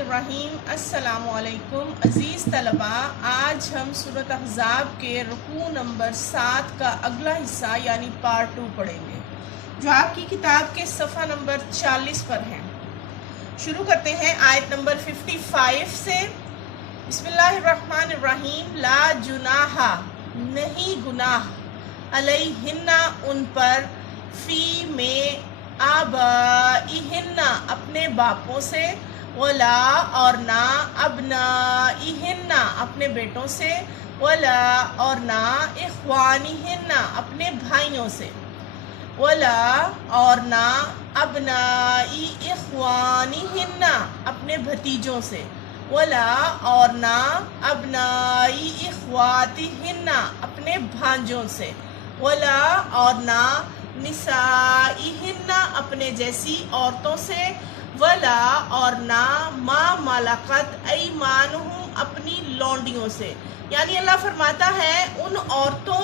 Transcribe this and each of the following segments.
الرحیم۔ السلام علیکم عزیز طلباء، آج ہم سورۃ احزاب کے رکوع نمبر 7 کا اگلا حصہ یعنی پارٹ 2 پڑھیں گے، جو آپ کی کتاب کے صفحہ نمبر 40 پر ہیں۔ شروع کرتے ہیں آیت نمبر 55 سے۔ بسم اللہ الرحمن الرحیم۔ لا جناح، نہیں گناہ، علیہن ان پر، فی میں، آبائہن اپنے باپوں سے، ولا اور نہ، ابنائہن اپنے بیٹوں سے، ولا اور نہ، اخوانہن اپنے بھائیوں سے، ولا اور نہ، ابنائی اخوانہن اپنے بھتیجوں سے، ولا اور نہ، ابنائی اخواتہن اپنے بھانجوں سے، ولا اور نہ، نسائہن اپنے جیسی عورتوں سے، ولا اور نہ، ما ملکت ایمانہم اپنی لونڈیوں سے۔ یعنی اللہ فرماتا ہے ان عورتوں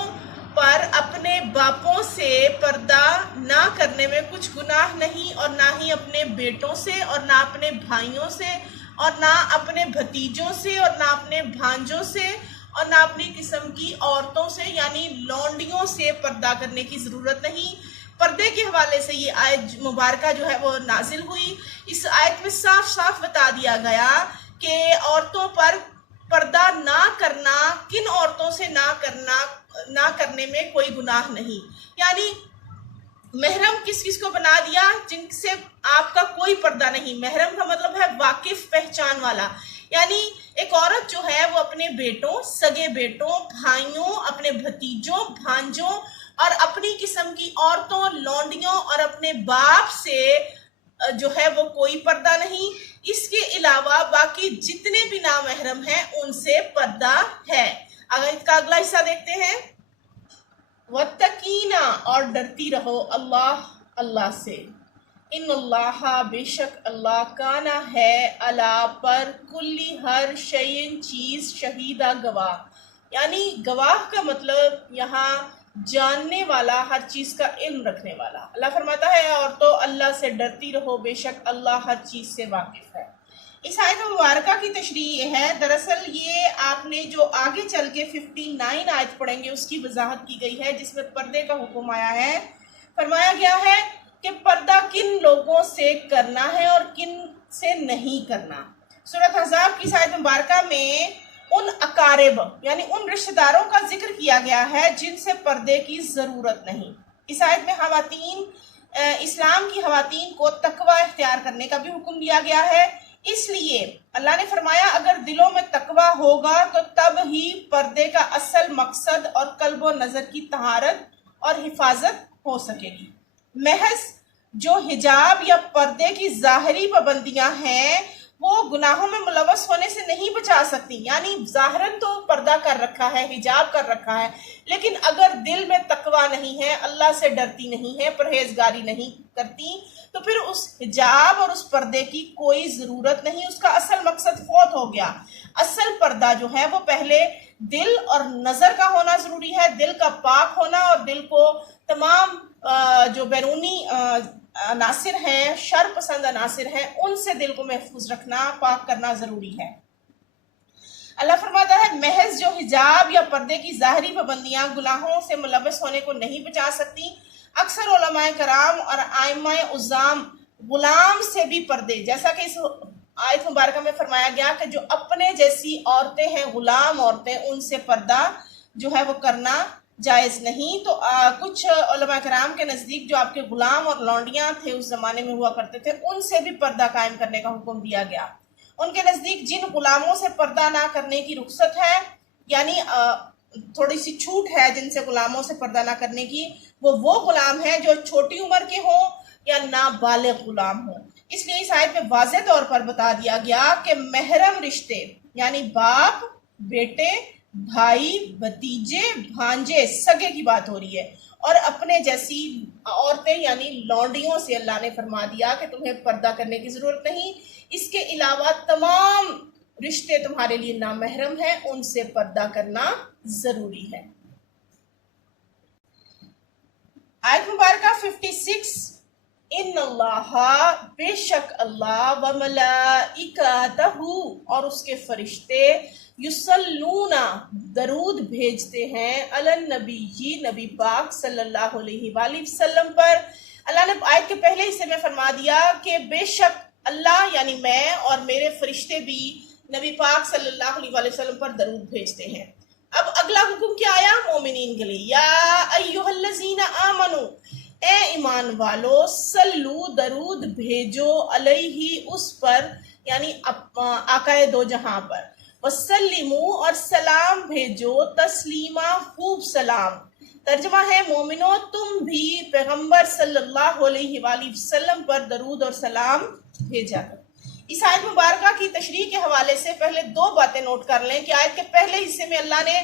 پر اپنے باپوں سے پردہ نہ کرنے میں کچھ گناہ نہیں، اور نہ ہی اپنے بیٹوں سے، اور نہ اپنے بھائیوں سے، اور نہ اپنے بھتیجوں سے، اور نہ اپنے بھانجوں سے، اور نہ اپنی قسم کی عورتوں سے، یعنی لونڈیوں سے پردہ کرنے کی ضرورت نہیں۔ پردے کے حوالے سے یہ آیت مبارکہ جو ہے وہ نازل ہوئی۔ اس آیت میں صاف صاف بتا دیا گیا کہ عورتوں پر پردہ نہ کرنا، کن عورتوں سے نہ کرنے میں کوئی گناہ نہیں۔ یعنی محرم کس کس کو بنا دیا؟ جن سے آپ کا کوئی پردہ نہیں۔ محرم کا مطلب ہے واقف، پہچان والا۔ یعنی ایک عورت جو ہے وہ اپنے بیٹوں، سگے بیٹوں، بھائیوں، اپنے بھتیجوں، بھانجوں اور اپنی قسم کی عورتوں، لونڈیوں اور اپنے باپ سے جو ہے وہ کوئی پردہ نہیں۔ اس کے علاوہ باقی جتنے بھی نامحرم ہیں ان سے پردہ ہے۔ اگر اس کا اگلا حصہ دیکھتے ہیں، وَاتَّقِينَ اور ڈرتی رہو اللہ سے، ان اللہ بے شک اللہ کانا ہے، اللہ پر، کلی ہر شیء چیز، شہیدہ گواہ۔ یعنی گواہ کا مطلب یہاں جاننے والا، ہر چیز کا علم رکھنے والا۔ اللہ فرماتا ہے عورتوں اللہ سے ڈرتی رہو، بے شک اللہ ہر چیز سے واقف ہے۔ اس آیت مبارکہ کی تشریح یہ ہے، دراصل یہ آپ نے جو آگے چل کے 59 آیت پڑھیں گے اس کی وضاحت کی گئی ہے، جس میں پردے کا حکم آیا ہے۔ فرمایا گیا ہے کہ پردہ کن لوگوں سے کرنا ہے اور کن سے نہیں کرنا۔ سورۃ احزاب کی آیت مبارکہ میں ان اقارب یعنی ان رشتہ داروں کا ذکر کیا گیا ہے جن سے پردے کی ضرورت نہیں۔ اس آیت میں اسلام کی خواتین کو تقوی اختیار کرنے کا بھی حکم دیا گیا ہے۔ اس لیے اللہ نے فرمایا اگر دلوں میں تقوی ہوگا تو تب ہی پردے کا اصل مقصد اور قلب و نظر کی طہارت اور حفاظت ہو سکے گی۔ محض جو حجاب یا پردے کی ظاہری پابندیاں ہیں وہ گناہوں میں ملوث ہونے سے نہیں بچا سکتی۔ یعنی ظاہراً تو پردہ کر رکھا ہے، حجاب کر رکھا ہے، لیکن اگر دل میں تقوی نہیں ہے، اللہ سے ڈرتی نہیں ہے، پرہیزگاری نہیں کرتی، تو پھر اس حجاب اور اس پردے کی کوئی ضرورت نہیں، اس کا اصل مقصد فوت ہو گیا۔ اصل پردہ جو ہے وہ پہلے دل اور نظر کا ہونا ضروری ہے، دل کا پاک ہونا، اور دل کو تمام جو بیرونی عناصر ہیں، شر پسند عناصر ہیں، ان سے دل کو محفوظ رکھنا، پاک کرنا ضروری ہے۔ اللہ فرماتا ہے محض جو حجاب یا پردے کی ظاہری پابندیاں گناہوں سے ملوث ہونے کو نہیں بچا سکتی۔ اکثر علماء کرام اور ائمہ اعظام غلام سے بھی پردے، جیسا کہ اس آیت مبارکہ میں فرمایا گیا کہ جو اپنے جیسی عورتیں ہیں، غلام عورتیں، ان سے پردہ جو ہے وہ کرنا جائز نہیں۔ تو کچھ علماء کرام کے نزدیک جو آپ کے غلام اور لونڈیاں تھے اس زمانے میں ہوا کرتے تھے، ان سے بھی پردہ قائم کرنے کا حکم دیا گیا۔ ان کے نزدیک جن غلاموں سے پردہ نہ کرنے کی رخصت ہے، یعنی تھوڑی سی چھوٹ ہے جن سے غلاموں سے پردہ نہ کرنے کی، وہ غلام ہیں جو چھوٹی عمر کے ہوں یا نابالغ غلام ہوں۔ اس لیے اس آیت میں واضح طور پر بتا دیا گیا کہ محرم رشتے یعنی باپ، بیٹے، بھائی، بھتیجے، بھانجے، سگے کی بات ہو رہی ہے، اور اپنے جیسی عورتیں یعنی لونڈیوں سے اللہ نے فرما دیا کہ تمہیں پردہ کرنے کی ضرورت نہیں۔ اس کے علاوہ تمام رشتے تمہارے لیے نامحرم ہیں، ان سے پردہ کرنا ضروری ہے۔ آیت مبارکہ 56 ان اللہ بے شک اللہ و ملائکتہ اور اس کے فرشتے یصلون درود بھیجتے ہیں علی النبی نبی پاک صلی اللہ علیہ وآلہ وسلم پر۔ اللہ نے آیت کے پہلے حصے میں فرما دیا کہ بے شک اللہ یعنی میں اور میرے فرشتے بھی نبی پاک صلی اللہ علیہ وآلہ وسلم پر درود بھیجتے ہیں۔ اب اگلا حکم کیا آیا مومنین کے لیے، یا ایھا الذین آمنو، اے ایمان والو، صلو درود بھیجو علیہ اس پر یعنی آقائے دو جہاں پر، وسلمو اور سلام بھیجو تسلیما خوب سلام۔ ترجمہ ہے مومنو تم بھی پیغمبر صلی اللہ علیہ وآلہ وسلم پر درود اور سلام بھیجا کرو۔ اس آیت مبارکہ کی تشریح کے حوالے سے پہلے دو باتیں نوٹ کر لیں کہ آیت کے پہلے حصے میں اللہ نے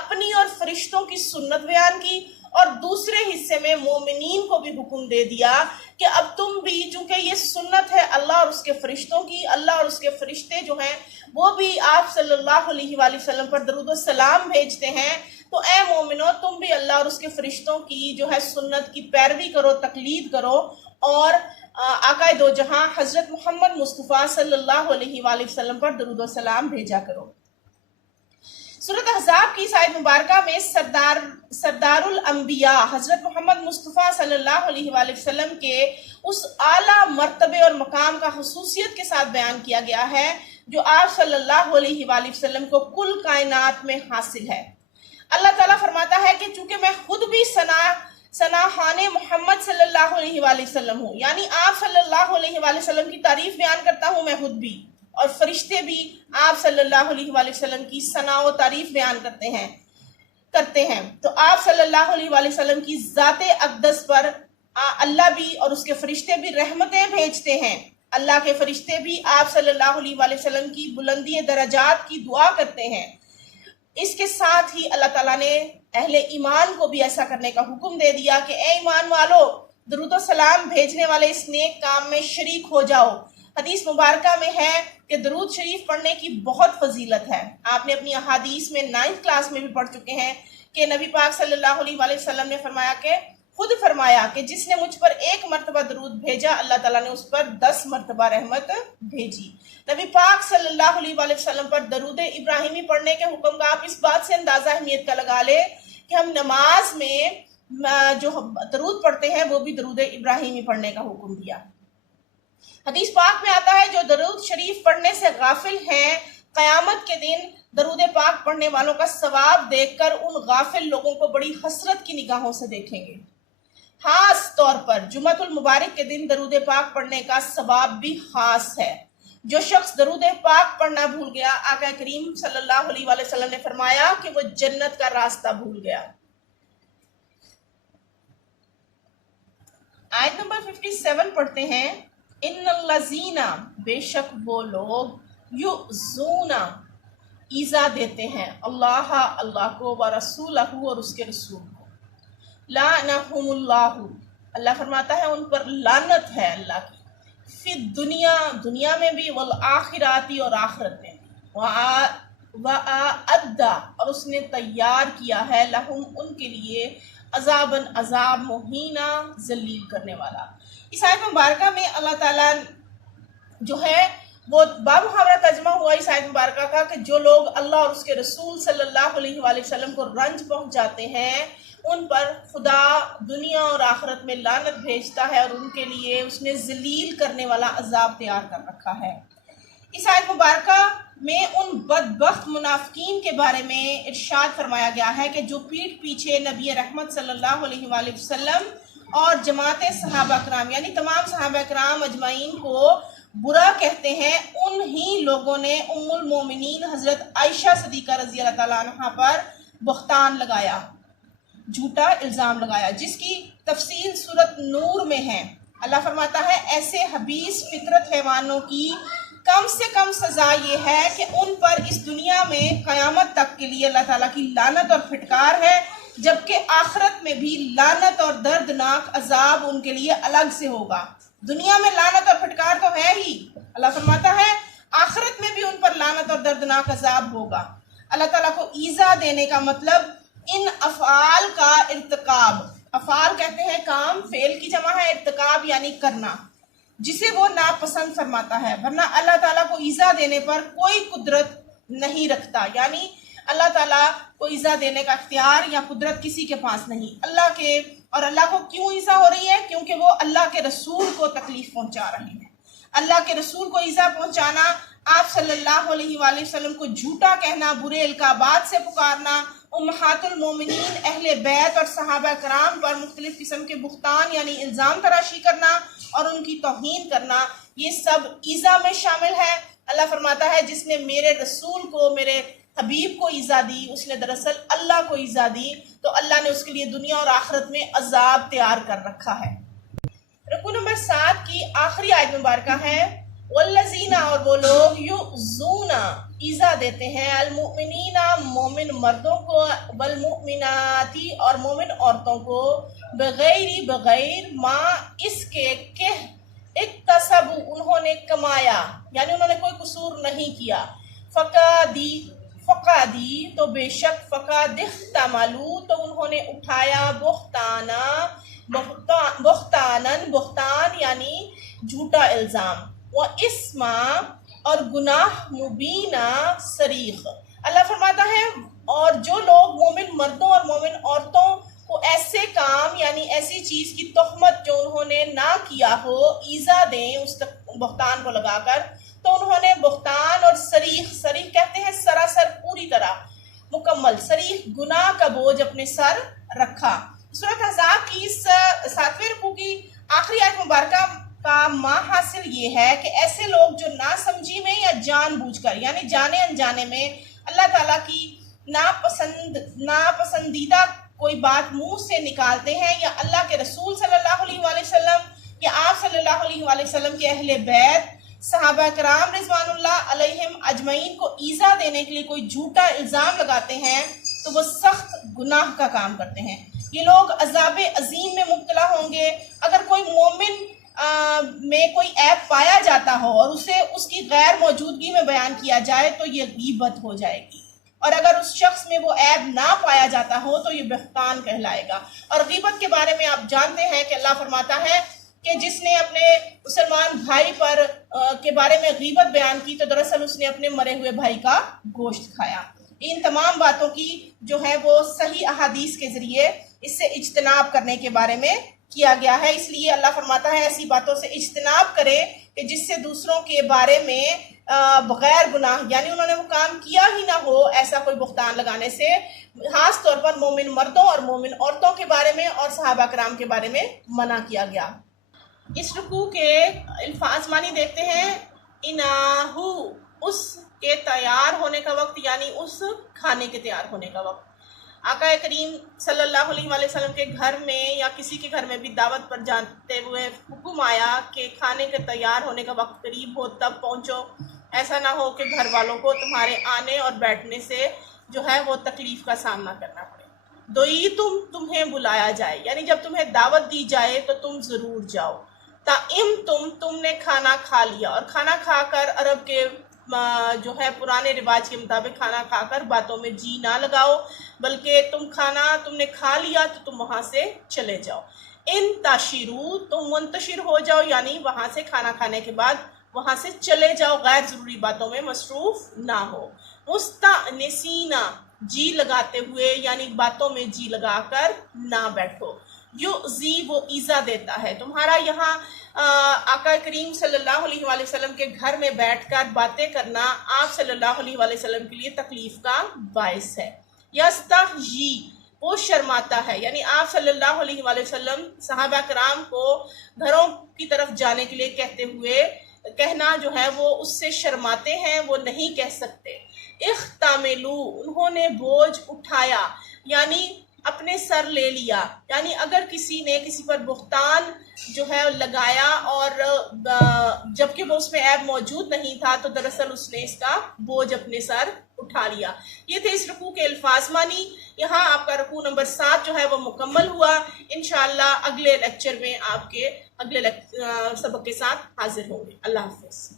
اپنی اور فرشتوں کی سنت بیان کی، اور دوسرے حصے میں مومنین کو بھی حکم دے دیا کہ اب تم بھی، چونکہ یہ سنت ہے اللہ اور اس کے فرشتوں کی، اللہ اور اس کے فرشتے جو ہیں وہ بھی آپ صلی اللہ علیہ وآلہ وسلم پر درود و سلام بھیجتے ہیں، تو اے مومنو تم بھی اللہ اور اس کے فرشتوں کی جو ہے سنت کی پیروی کرو، تقلید کرو، اور آقائے دو جہاں حضرت محمد مصطفیٰ صلی اللہ علیہ وآلہ وسلم پر درود و سلام بھیجا کرو۔ سورۃ احزاب کی اس آیت مبارکہ میں سردار الانبیاء حضرت محمد مصطفیٰ صلی اللہ علیہ وآلہ وسلم کے اس اعلیٰ مرتبے اور مقام کا خصوصیت کے ساتھ بیان کیا گیا ہے جو آپ صلی اللہ علیہ وآلہ وسلم کو کل کائنات میں حاصل ہے۔ اللہ تعالیٰ فرماتا ہے کہ چونکہ میں خود بھی ثناء محمد صلی اللہ علیہ وآلہ وسلم ہوں، یعنی آپ صلی اللہ علیہ وآلہ وسلم کی تعریف بیان کرتا ہوں میں خود بھی، اور فرشتے بھی آپ صلی اللہ علیہ وآلہ وسلم کی ثنا و تعریف بیان کرتے ہیں، تو آپ صلی اللہ علیہ وآلہ وسلم کی ذات اقدس پر اللہ بھی اور اس کے فرشتے بھی رحمتیں بھیجتے ہیں۔ اللہ کے فرشتے بھی آپ صلی اللہ علیہ وآلہ وسلم کی بلندی درجات کی دعا کرتے ہیں۔ اس کے ساتھ ہی اللہ تعالیٰ نے اہل ایمان کو بھی ایسا کرنے کا حکم دے دیا کہ اے ایمان والو، درود و سلام بھیجنے والے اس نیک کام میں شریک ہو جاؤ۔ حدیث مبارکہ میں ہے کہ درود شریف پڑھنے کی بہت فضیلت ہے۔ آپ نے اپنی احادیث میں 9th کلاس میں بھی پڑھ چکے ہیں کہ نبی پاک صلی اللہ علیہ وآلہ وسلم نے خود فرمایا کہ جس نے مجھ پر 1 مرتبہ درود بھیجا اللہ تعالیٰ نے اس پر 10 مرتبہ رحمت بھیجی۔ نبی پاک صلی اللہ علیہ وآلہ وسلم پر درود ابراہیمی پڑھنے کے حکم کا آپ اس بات سے اندازہ اہمیت کا لگا لے کہ ہم نماز میں جو درود پڑھتے ہیں وہ بھی درود ابراہیمی پڑھنے کا حکم دیا۔ حدیث پاک میں آتا ہے جو درود شریف پڑھنے سے غافل ہیں قیامت کے دن درود پاک پڑھنے والوں کا ثواب دیکھ کر ان غافل لوگوں کو بڑی حسرت کی نگاہوں سے دیکھیں گے۔ خاص طور پر جمعۃ المبارک کے دن درود پاک پڑھنے کا ثواب بھی خاص ہے۔ جو شخص درود پاک پڑھنا بھول گیا، آقا کریم صلی اللہ علیہ وآلہ وسلم نے فرمایا کہ وہ جنت کا راستہ بھول گیا۔ آیت نمبر 57 پڑھتے ہیں، ان الذین، بے شک وہ لوگ، یؤذون، ایذا دیتے ہیں، اللہ کو، ورسولہ اور اس کے رسول کو، لعنہم اللہ، اللہ فرماتا ہے ان پر لعنت ہے اللہ کی، فی دنیا میں بھی، والآخراتی اور آخرت میں بھی، وَأَعَدَّ اور اس نے تیار کیا ہے، لہم ان کے لیے، عذاب مہینہ، ذلیل کرنے والا۔ اس آیت مبارکہ میں اللہ تعالیٰ جو ہے وہ بامحاورہ ترجمہ ہوا اس آیت مبارکہ کا کہ جو لوگ اللہ اور اس کے رسول صلی اللہ علیہ وآلہ وسلم کو رنج پہنچاتے ہیں ان پر خدا دنیا اور آخرت میں لعنت بھیجتا ہے اور ان کے لیے اس نے ذلیل کرنے والا عذاب تیار کر رکھا ہے۔ اس آیت مبارکہ میں ان بدبخت منافقین کے بارے میں ارشاد فرمایا گیا ہے کہ جو پیٹھ پیچھے نبی رحمت صلی اللہ علیہ وآلہ وسلم اور جماعت صحابہ کرام یعنی تمام صحابہ کرام اجمعین کو برا کہتے ہیں، انہی لوگوں نے ام المومنین حضرت عائشہ صدیقہ رضی اللہ تعالیٰ عنہ پر بہتان لگایا، جھوٹا الزام لگایا، جس کی تفصیل سورۃ نور میں ہے۔ اللہ فرماتا ہے ایسے حبیث فطرت حیوانوں کی کم سے کم سزا یہ ہے کہ ان پر اس دنیا میں قیامت تک کے لیے اللہ تعالیٰ کی لعنت اور پھٹکار ہے، جبکہ آخرت میں بھی لعنت اور دردناک عذاب ان کے لیے الگ سے ہوگا۔ دنیا میں لعنت اور پھٹکار تو ہے ہی، اللہ فرماتا ہے آخرت میں بھی ان پر لعنت اور دردناک عذاب ہوگا۔ اللہ تعالیٰ کو ایذا دینے کا مطلب ان افعال کا ارتکاب افعال کہتے ہیں کام، فعل کی جمع ہے ارتکاب یعنی کرنا، جسے وہ ناپسند فرماتا ہے، ورنہ اللہ تعالیٰ کو ایذا دینے پر کوئی قدرت نہیں رکھتا، یعنی اللہ تعالیٰ کو ایذا دینے کا اختیار یا قدرت کسی کے پاس نہیں۔ اللہ کو کیوں ایذا ہو رہی ہے؟ کیونکہ وہ اللہ کے رسول کو تکلیف پہنچا رہے ہیں۔ اللہ کے رسول کو ایذا پہنچانا، آپ صلی اللہ علیہ وآلہ وسلم کو جھوٹا کہنا، برے القابات سے پکارنا، امہات المومنین، اہل بیت اور صحابہ کرام پر مختلف قسم کے بہتان یعنی الزام تراشی کرنا اور ان کی توہین کرنا، یہ سب ایذا میں شامل ہے۔ اللہ فرماتا ہے جس نے میرے رسول کو، میرے حبیب کو ایذا دی، اس نے دراصل اللہ کو ایذا دی، تو اللہ نے اس کے لیے دنیا اور آخرت میں عذاب تیار کر رکھا ہے۔ رکوع نمبر 7 کی آخری آیت مبارکہ ہے والذین، اور وہ لوگ یؤذون، ایذا دیتے ہیں، المؤمنین، مومن مردوں کو، والمؤمنات، اور مومن عورتوں کو، بغیر ما، اس کے کہ اکتسبوا، انہوں نے کمایا، یعنی انہوں نے کوئی قصور نہیں کیا، فقادی، تو بے شک، فقاد احتملوا، تو انہوں نے اٹھایا، بہتان یعنی جھوٹا الزام، وَإِسْمًا، اور گناہ، مبینہ، صریح۔ اللہ فرماتا ہے اور جو لوگ مومن مردوں اور مومن عورتوں کو ایسے کام یعنی ایسی چیز کی تہمت جو انہوں نے نہ کیا ہو ایذا دیں اس بہتان کو لگا کر، تو انہوں نے بہتان اور صریح کہتے ہیں سراسر، پوری طرح، مکمل، صریح گناہ کا بوجھ اپنے سر رکھا۔ سورۃ احزاب کی اس 7ویں رکوع کی آخری آیت مبارکہ کا حاصل یہ ہے کہ ایسے لوگ جو ناسمجھی میں یا جان بوجھ کر یعنی جانے انجانے میں اللہ تعالیٰ کی ناپسندیدہ کوئی بات منہ سے نکالتے ہیں، یا اللہ کے رسول صلی اللہ علیہ وآلہ وسلم یا آپ صلی اللہ علیہ وآلہ وسلم کے اہل بیت، صحابہ کرام رضوان اللہ علیہم اجمعین کو ایذا دینے کے لیے کوئی جھوٹا الزام لگاتے ہیں، تو وہ سخت گناہ کا کام کرتے ہیں۔ یہ لوگ عذاب عظیم میں مبتلا ہوں گے۔ اگر کوئی مومن میں کوئی عیب پایا جاتا ہو اور اسے اس کی غیر موجودگی میں بیان کیا جائے تو یہ غیبت ہو جائے گی، اور اگر اس شخص میں وہ عیب نہ پایا جاتا ہو تو یہ بہتان کہلائے گا۔ اور غیبت کے بارے میں آپ جانتے ہیں کہ اللہ فرماتا ہے کہ جس نے اپنے مسلمان بھائی پر کے بارے میں غیبت بیان کی تو دراصل اس نے اپنے مرے ہوئے بھائی کا گوشت کھایا۔ ان تمام باتوں کی جو ہے وہ صحیح احادیث کے ذریعے اس سے اجتناب کرنے کے بارے میں کیا گیا ہے، اس لیے اللہ فرماتا ہے ایسی باتوں سے اجتناب کرے کہ جس سے دوسروں کے بارے میں بغیر گناہ یعنی انہوں نے وہ کام کیا ہی نہ ہو، ایسا کوئی بہتان لگانے سے، خاص طور پر مومن مردوں اور مومن عورتوں کے بارے میں اور صحابہ کرام کے بارے میں منع کیا گیا۔ اس رکوع کے الفاظ معنی دیکھتے ہیں، اناہو، اس کے تیار ہونے کا وقت یعنی اس کھانے کے تیار ہونے کا وقت۔ آقا کریم صلی اللہ علیہ وآلہ وسلم کے گھر میں یا کسی کے گھر میں بھی دعوت پر جاتے ہوئے حکم آیا کہ کھانے کے تیار ہونے کا وقت قریب ہو تب پہنچو، ایسا نہ ہو کہ گھر والوں کو تمہارے آنے اور بیٹھنے سے جو ہے وہ تکلیف کا سامنا کرنا پڑے۔ دوئی تمہیں بلایا جائے، یعنی جب تمہیں دعوت دی جائے تو تم ضرور جاؤ۔ تائم تم نے کھانا کھا لیا، اور کھانا کھا کر عرب کے جو ہے پرانے رواج کے مطابق کھانا کھا کر باتوں میں جی نہ لگاؤ، بلکہ تم نے کھا لیا تو تم وہاں سے چلے جاؤ۔ ان تاشرو، تم منتشر ہو جاؤ، یعنی وہاں سے کھانا کھانے کے بعد وہاں سے چلے جاؤ، غیر ضروری باتوں میں مصروف نہ ہو۔ مستأنسینا، جی لگاتے ہوئے یعنی باتوں میں جی لگا کر نہ بیٹھو۔ یؤذی، وہ ایذا دیتا ہے۔ تمہارا یہاں آقا کریم صلی اللہ علیہ وآلہ وسلم کے گھر میں بیٹھ کر باتیں کرنا آپ صلی اللہ علیہ وآلہ وسلم کے لیے تکلیف کا باعث ہے۔ یستحیی، وہ شرماتا ہے، یعنی آپ صلی اللہ علیہ وآلہ وسلم صحابہ کرام کو گھروں کی طرف جانے کے لیے کہنا جو ہے وہ اس سے شرماتے ہیں، وہ نہیں کہہ سکتے۔ احتملو، انہوں نے بوجھ اٹھایا یعنی اپنے سر لے لیا، یعنی اگر کسی نے کسی پر بہتان جو ہے لگایا اور جبکہ وہ اس میں عیب موجود نہیں تھا تو دراصل اس نے اس کا بوجھ اپنے سر اٹھا لیا۔ یہ تھے اس رکوع کے الفاظ معنی۔ یہاں آپ کا رکوع نمبر 7 جو ہے وہ مکمل ہوا۔ انشاءاللہ اگلے لیکچر میں آپ کے اگلے سبق کے ساتھ حاضر ہوں گے۔ اللہ حافظ۔